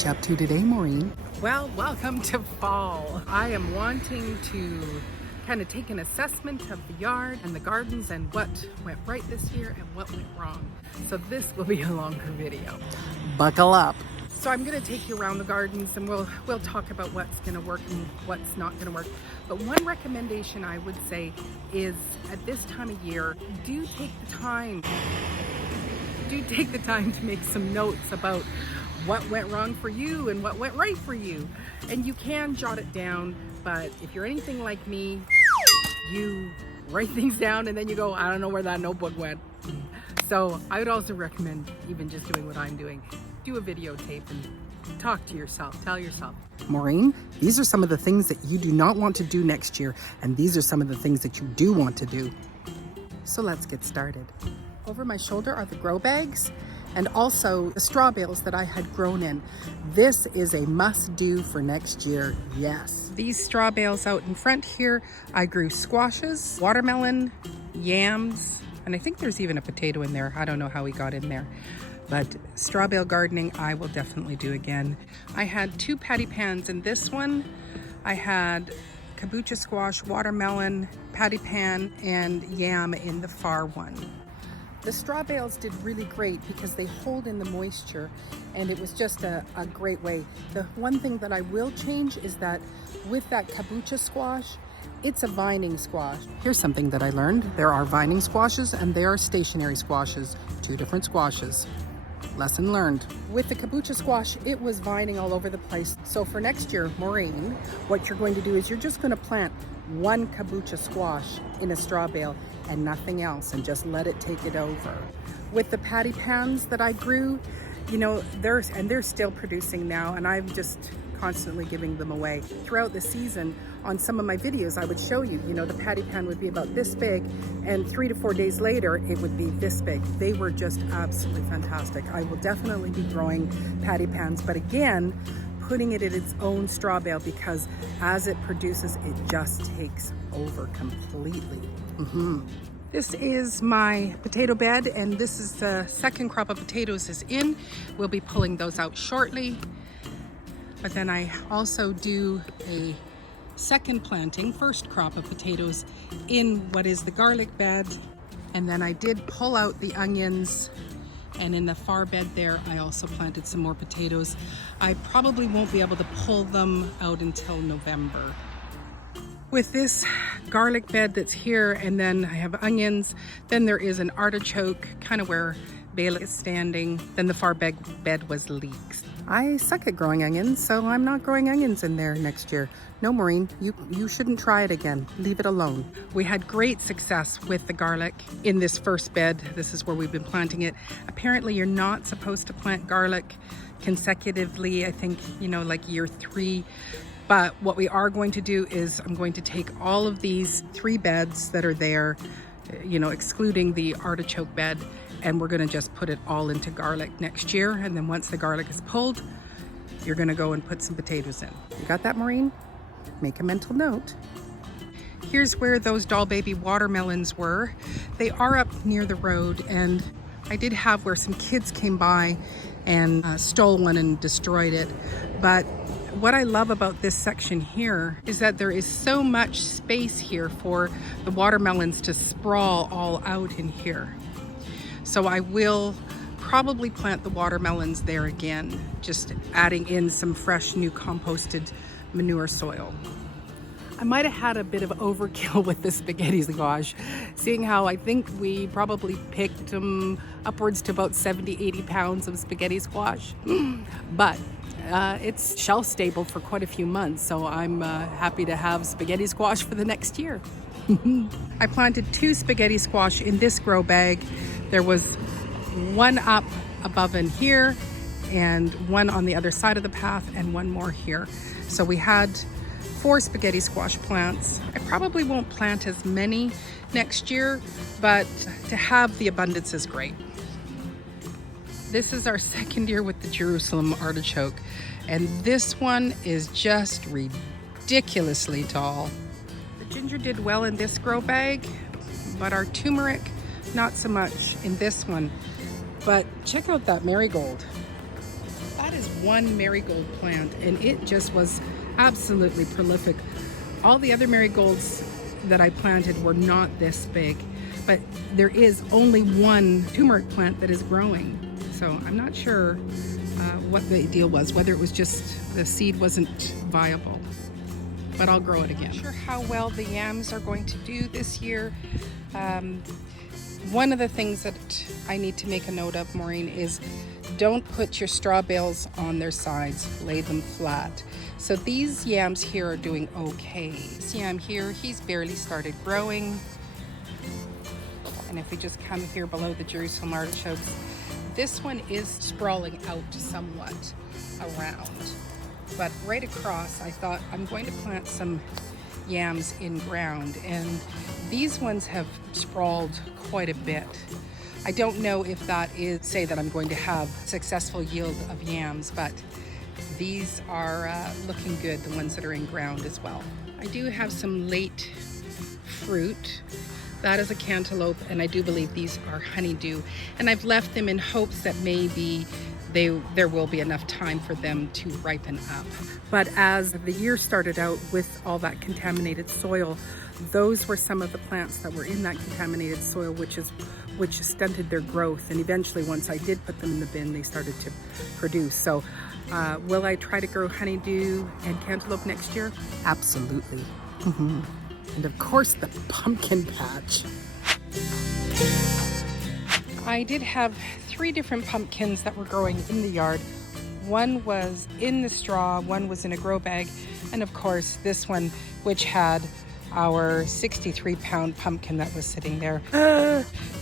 What you up to today, Maureen? Well, welcome to fall. I am wanting to kind of take an assessment of the yard and the gardens and what went right this year and what went wrong. So this will be a longer video. Buckle up. So I'm going to take you around the gardens and we'll talk about what's going to work and what's not going to work. But one recommendation I would say is at this time of year, do take the time to make some notes about what went wrong for you and what went right for you. And you can jot it down, but if you're anything like me, you write things down and then you go, I don't know where that notebook went. So I would also recommend even just doing what I'm doing. Do a videotape and talk to yourself, tell yourself. Maureen, these are some of the things that you do not want to do next year, and these are some of the things that you do want to do. So let's get started. Over my shoulder are the grow bags and also the straw bales that I had grown in. This is a must-do for next year, yes. These straw bales out in front here, I grew squashes, watermelon, yams, and I think there's even a potato in there. I don't know how we got in there. But straw bale gardening, I will definitely do again. I had 2 patty pans in this one. I had kabocha squash, watermelon, patty pan, and yam in the far one. The straw bales did really great because they hold in the moisture, and it was just a great way. The one thing that I will change is that with that kabocha squash, it's a vining squash. Here's something that I learned. There are vining squashes and there are stationary squashes, 2 different squashes. Lesson learned. With the kabocha squash, it was vining all over the place. So for next year, Maureen, what you're going to do is you're just going to plant 1 kabocha squash in a straw bale and nothing else, and just let it take it over. With the patty pans that I grew, you know, they're still producing now, and I'm just constantly giving them away. Throughout the season, on some of my videos, I would show you, you know, the patty pan would be about this big, and 3 to 4 days later, it would be this big. They were just absolutely fantastic. I will definitely be growing patty pans, but again, putting it in its own straw bale, because as it produces, it just takes over completely. This is my potato bed, and this is the second crop of potatoes is in. We'll be pulling those out shortly. But then I also do a second planting, first crop of potatoes in what is the garlic bed. And then I did pull out the onions, and in the far bed there, I also planted some more potatoes. I probably won't be able to pull them out until November. With this garlic bed that's here, and then I have onions, then there is an artichoke, kind of where bale is standing. Then the far bed was leeks. I suck at growing onions, so I'm not growing onions in there next year. No, Maureen, you shouldn't try it again. Leave it alone. We had great success with the garlic in this first bed. This is where we've been planting it. Apparently, you're not supposed to plant garlic consecutively, I think, you know, like year 3. But what we are going to do is I'm going to take all of these 3 beds that are there, you know, excluding the artichoke bed, and we're going to just put it all into garlic next year. And then once the garlic is pulled, you're going to go and put some potatoes in. You got that, Maureen? Make a mental note. Here's where those doll baby watermelons were. They are up near the road, and I did have where some kids came by and stole one and destroyed it. But what I love about this section here is that there is so much space here for the watermelons to sprawl all out in here. So I will probably plant the watermelons there again, just adding in some fresh new composted manure soil. I might have had a bit of overkill with the spaghetti squash, seeing how I think we probably picked upwards to about 70-80 pounds of spaghetti squash. But it's shelf stable for quite a few months, so I'm happy to have spaghetti squash for the next year. I planted 2 spaghetti squash in this grow bag. There was 1 up above in here, and 1 on the other side of the path, and 1 more here. So we had 4 spaghetti squash plants. I probably won't plant as many next year, but to have the abundance is great. This is our second year with the Jerusalem artichoke, and this one is just ridiculously tall. The ginger did well in this grow bag, but our turmeric, not so much in this one. But check out that marigold. that is one marigold plant, and it just was absolutely prolific. All the other marigolds that I planted were not this big, but there is only one turmeric plant that is growing. So I'm not sure what the deal was, whether it was just the seed wasn't viable, but I'll grow it again. Not sure how well the yams are going to do this year. One of the things that I need to make a note of, Maureen, is don't put your straw bales on their sides, lay them flat. So these yams here are doing okay. This yam here, he's barely started growing. And if we just come here below the Jerusalem artichokes, this one is sprawling out somewhat around. But right across, I thought I'm going to plant some yams in ground, and these ones have sprawled quite a bit. I don't know if that is say that I'm going to have successful yield of yams, but these are looking good, the ones that are in ground as well. I do have some late fruit. That is a cantaloupe, and I do believe these are honeydew. And I've left them in hopes that maybe there will be enough time for them to ripen up. But as the year started out with all that contaminated soil, those were some of the plants that were in that contaminated soil, which stunted their growth. And eventually, once I did put them in the bin, they started to produce. So will I try to grow honeydew and cantaloupe next year? Absolutely. Mm-hmm. And of course the pumpkin patch. I did have 3 different pumpkins that were growing in the yard. One was in the straw, one was in a grow bag, and of course this one, which had our 63-pound pumpkin that was sitting there.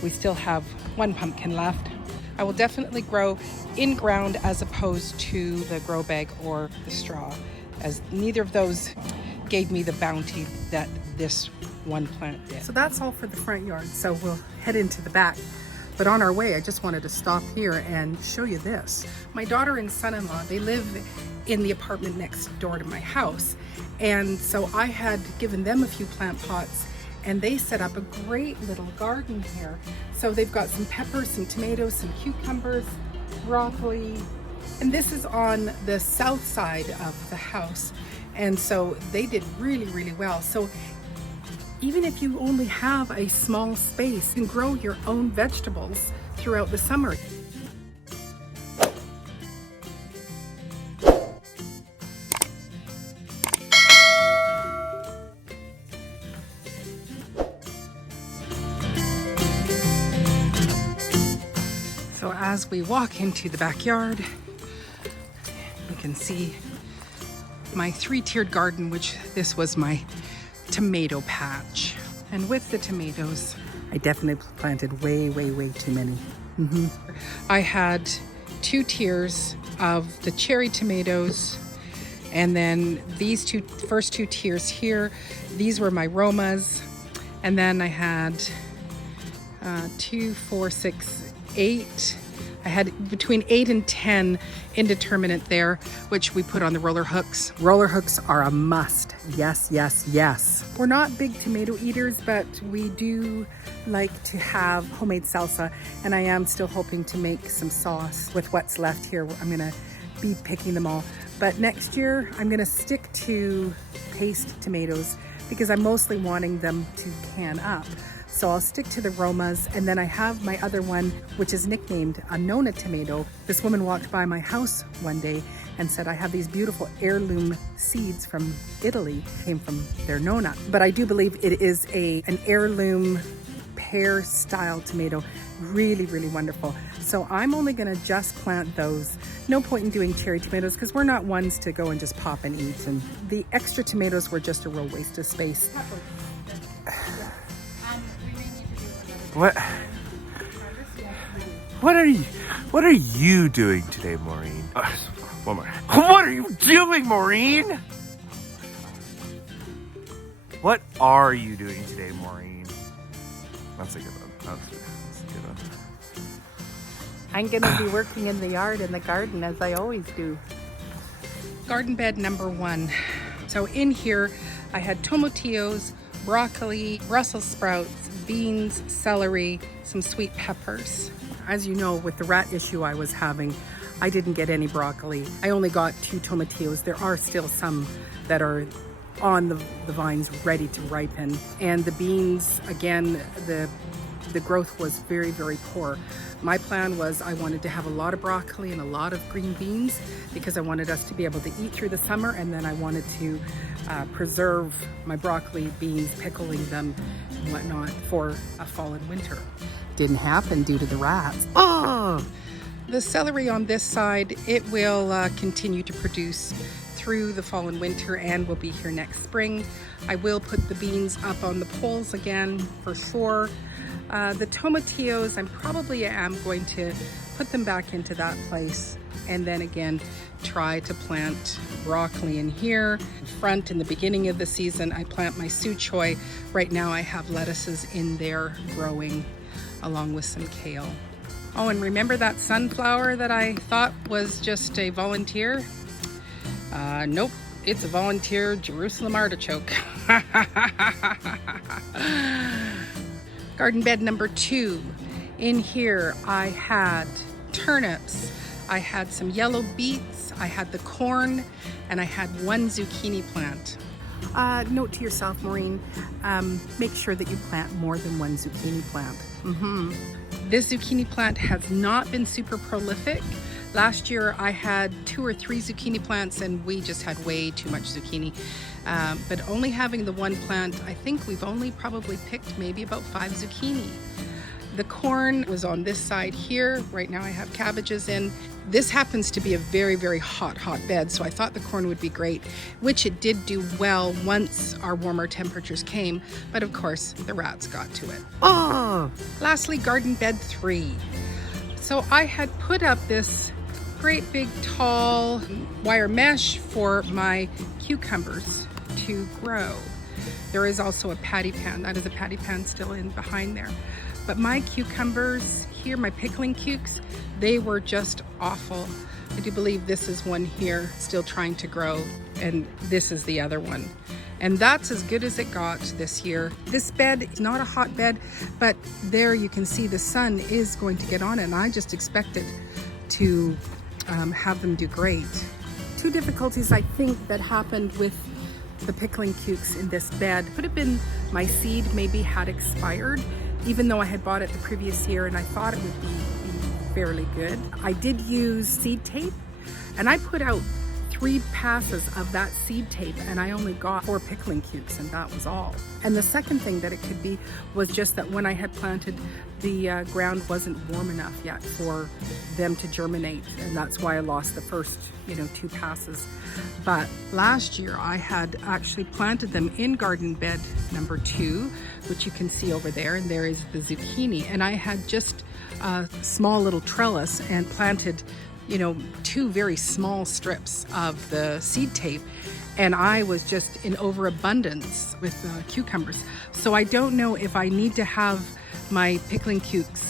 We still have 1 pumpkin left. I will definitely grow in ground as opposed to the grow bag or the straw, as neither of those gave me the bounty that this one plant did. So that's all for the front yard. So we'll head into the back. But on our way, I just wanted to stop here and show you this. My daughter and son-in-law, they live in the apartment next door to my house. And so I had given them a few plant pots, and they set up a great little garden here. So they've got some peppers, some tomatoes, some cucumbers, broccoli. And this is on the south side of the house. And so they did really, really well. So even if you only have a small space, you can grow your own vegetables throughout the summer. So as we walk into the backyard, you can see my 3-tiered garden, which this was my tomato patch. And with the tomatoes, I definitely planted way too many. Mm-hmm. I had 2 tiers of the cherry tomatoes, and then these first two tiers here, these were my Romas. And then I had 2, 4, 6, 8. I had between 8 and 10 indeterminate there, which we put on the roller hooks. Roller hooks are a must. Yes, yes, yes. We're not big tomato eaters, but we do like to have homemade salsa, and I am still hoping to make some sauce with what's left here. I'm gonna be picking them all. But next year, I'm gonna stick to paste tomatoes because I'm mostly wanting them to can up. So I'll stick to the Romas, and then I have my other one, which is nicknamed a Nona tomato. This woman walked by my house one day and said, I have these beautiful heirloom seeds from Italy, came from their Nona. But I do believe it is an heirloom pear style tomato. Really, really wonderful. So I'm only gonna just plant those. No point in doing cherry tomatoes because we're not ones to go and just pop and eat. And the extra tomatoes were just a real waste of space. What are you doing today, Maureen? One more. What are you doing, Maureen? What are you doing today, Maureen? That's a good one. That's a good one. I'm gonna be working in the yard in the garden as I always do. Garden bed number 1. So in here, I had tomatillos, broccoli, Brussels sprouts, beans, celery, some sweet peppers. As you know, with the rat issue I was having, I didn't get any broccoli. I only got 2 tomatillos. There are still some that are on the vines ready to ripen. And the beans, again, the growth was very, very poor. My plan was I wanted to have a lot of broccoli and a lot of green beans because I wanted us to be able to eat through the summer, and then I wanted to preserve my broccoli, beans, pickling them and whatnot for a fall and winter. Didn't happen due to the rats. Oh! The celery on this side, it will continue to produce through the fall and winter and will be here next spring. I will put the beans up on the poles again for sure. The tomatillos, I probably am going to put them back into that place and then again try to plant broccoli in here. In front, in the beginning of the season, I plant my su choy. Right now I have lettuces in there growing along with some kale. Oh, and remember that sunflower that I thought was just a volunteer? Nope, it's a volunteer Jerusalem artichoke. Garden bed number 2. In here I had turnips, I had some yellow beets, I had the corn, and I had 1 zucchini plant. Note to yourself, Maureen, make sure that you plant more than 1 zucchini plant. This zucchini plant has not been super prolific. Last year I had 2 or 3 zucchini plants and we just had way too much zucchini. But only having the 1 plant, I think we've only probably picked maybe about 5 zucchini. The corn was on this side here. Right now I have cabbages in. This happens to be a very, very hot bed, so I thought the corn would be great, which it did do well once our warmer temperatures came, but of course the rats got to it. Oh! Lastly, garden bed 3. So I had put up this great big tall wire mesh for my cucumbers to grow. There is also a patty pan. That is a patty pan still in behind there. But my cucumbers here, my pickling cukes, they were just awful. I do believe this is one here still trying to grow, and this is the other one. And that's as good as it got this year. This bed is not a hot bed, but there you can see the sun is going to get on it, and I just expected to have them do great. 2 difficulties I think that happened with the pickling cukes in this bed could have been my seed maybe had expired, even though I had bought it the previous year and I thought it would be fairly good. I did use seed tape, and I put out 3 passes of that seed tape and I only got 4 pickling cukes, and that was all. And the second thing that it could be was just that when I had planted, the ground wasn't warm enough yet for them to germinate, and that's why I lost the first 2 passes. But last year I had actually planted them in garden bed number 2, which you can see over there, and there is the zucchini, and I had just a small little trellis and planted 2 very small strips of the seed tape, and I was just in overabundance with cucumbers. So I don't know if I need to have my pickling cukes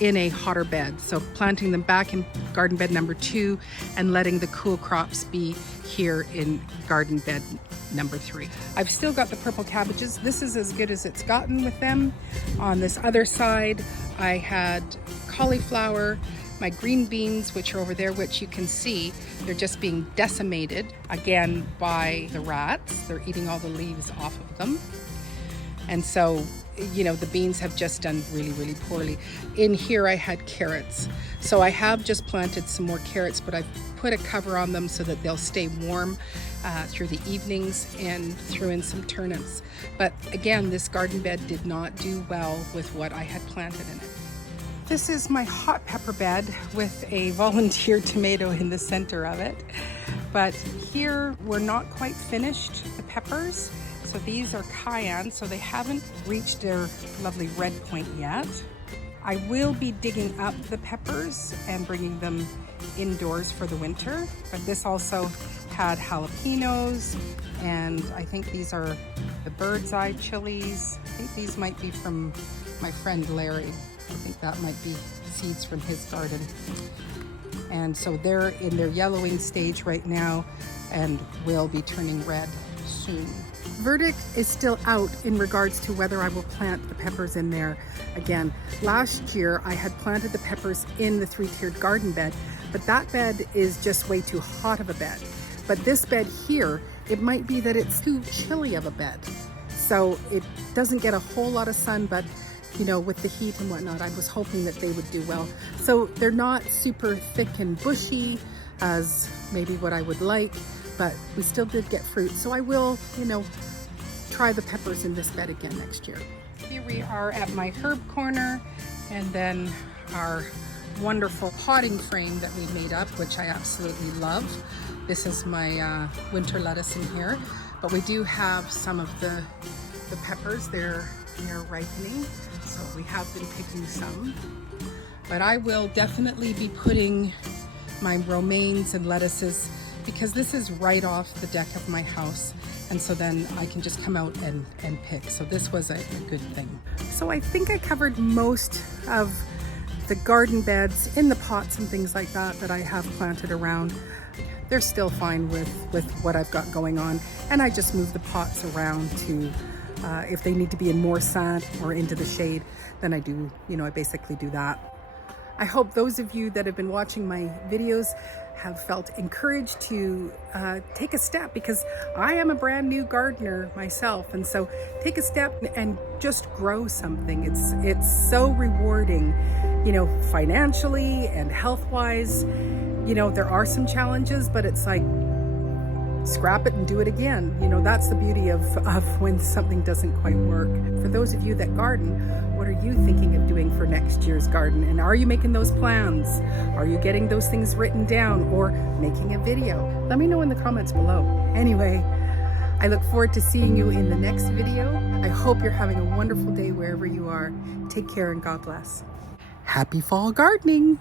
in a hotter bed. So planting them back in garden bed number 2 and letting the cool crops be here in garden bed number 3. I've still got the purple cabbages. This is as good as it's gotten with them. On this other side, I had cauliflower, my green beans, which are over there, which you can see, they're just being decimated again by the rats. They're eating all the leaves off of them. And so, the beans have just done really, really poorly. In here I had carrots. So I have just planted some more carrots, but I've put a cover on them so that they'll stay warm through the evenings, and threw in some turnips. But again, this garden bed did not do well with what I had planted in it. This is my hot pepper bed with a volunteer tomato in the center of it. But here we're not quite finished the peppers. So these are cayenne, so they haven't reached their lovely red point yet. I will be digging up the peppers and bringing them indoors for the winter. But this also had jalapenos, and I think these are the bird's eye chilies. I think these might be from my friend Larry. I think that might be seeds from his garden. And so they're in their yellowing stage right now and will be turning red soon. Verdict is still out in regards to whether I will plant the peppers in there again. Last year I had planted the peppers in the 3-tiered garden bed, but that bed is just way too hot of a bed. But this bed here, it might be that it's too chilly of a bed. So it doesn't get a whole lot of sun, but you know, with the heat and whatnot, I was hoping that they would do well. So they're not super thick and bushy as maybe what I would like, but we still did get fruit. So I will, you know, try the peppers in this bed again next year. Here we are at my herb corner, and then our wonderful potting frame that we made up, which I absolutely love. This is my winter lettuce in here, but we do have some of the peppers. They're ripening, so we have been picking some. But I will definitely be putting my romaines and lettuces, because this is right off the deck of my house, and so then I can just come out and pick. So this was a good thing. So I think I covered most of the garden beds in the pots and things like that I have planted around. They're still fine with what I've got going on, and I just move the pots around to if they need to be in more sun or into the shade, then I do, you know, I basically do that. I hope those of you that have been watching my videos have felt encouraged to take a step, because I am a brand new gardener myself, and so take a step and just grow something. It's so rewarding, you know, financially and health-wise. You know, there are some challenges, but it's like, scrap it and do it again. You know, that's the beauty of when something doesn't quite work. For those of you that garden, what are you thinking of doing for next year's garden? And are you making those plans? Are you getting those things written down or making a video? Let me know in the comments below. Anyway, I look forward to seeing you in the next video. I hope you're having a wonderful day wherever you are. Take care and God bless. Happy fall gardening.